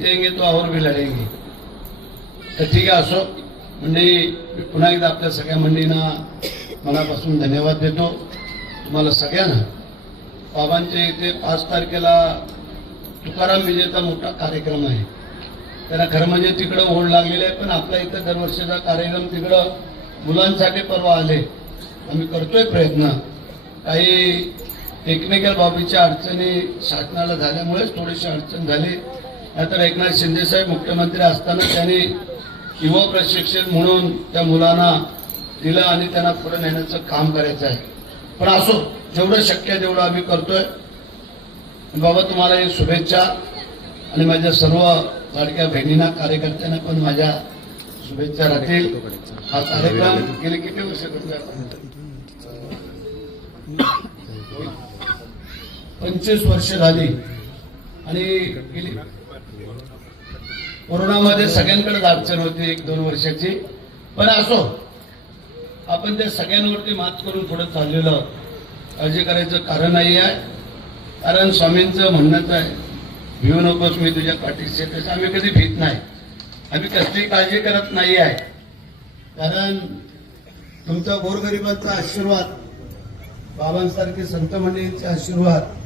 देंगे तो और भी लढेंगे। तर ठीक आहे, असो मंडळी, मी पुन्हा एकदा आपल्या सगळ्या मंडळींना मनापासून धन्यवाद देतो। तुम्हाला सगळ्यांना बाबांच्या इथे 5 तारखेला तुकाराम विजेचा मोठा कार्यक्रम आहे। त्यांना खरं म्हणजे तिकडे ओढ लागलेली आहे, पण आपल्या इथं दरवर्षीचा कार्यक्रम तिकडं मुलांसाठी परवा आले, आम्ही करतोय प्रयत्न। काही टेक्निकल बाबीच्या अडचणी शासनाला झाल्यामुळेच थोडीशी अडचण झाली, नाहीतर एकनाथ शिंदे साहेब मुख्यमंत्री असताना त्यांनी युवा प्रशिक्षण म्हणून त्या मुलांना दिलं आणि त्यांना पुढे नेण्याचं काम करायचं आहे। पण असो, जेवढं शक्य आहे तेवढं आम्ही करतोय। बाबा तुम्हाला ही शुभेच्छा आणि माझ्या सर्व लाडक्या बहिणींना कार्यकर्त्यांना पण माझ्या शुभेच्छा राहतील। हा कार्यक्रम गेले किती वर्ष करतोय आपण? 25 वर्ष झाली आणि गेली कोरोनामध्ये सगळ्यांकडेच अडचण होती 1-2 वर्षाची, पण असो आपण त्या सगळ्यांवरती मात करून पुढे चाललेलो। काळजी करायचं कारण नाही आहे, कारण स्वामींचं म्हणणंच आहे, भिवू नकोस मी तुझ्या पाठीशी। तसं आम्ही कधी भीत नाही, आम्ही कसली काळजी करत नाही आहे, कारण तुमचा गोरगरिबांचा आशीर्वाद, बाबांसारखे संत मंडळींचे आशीर्वाद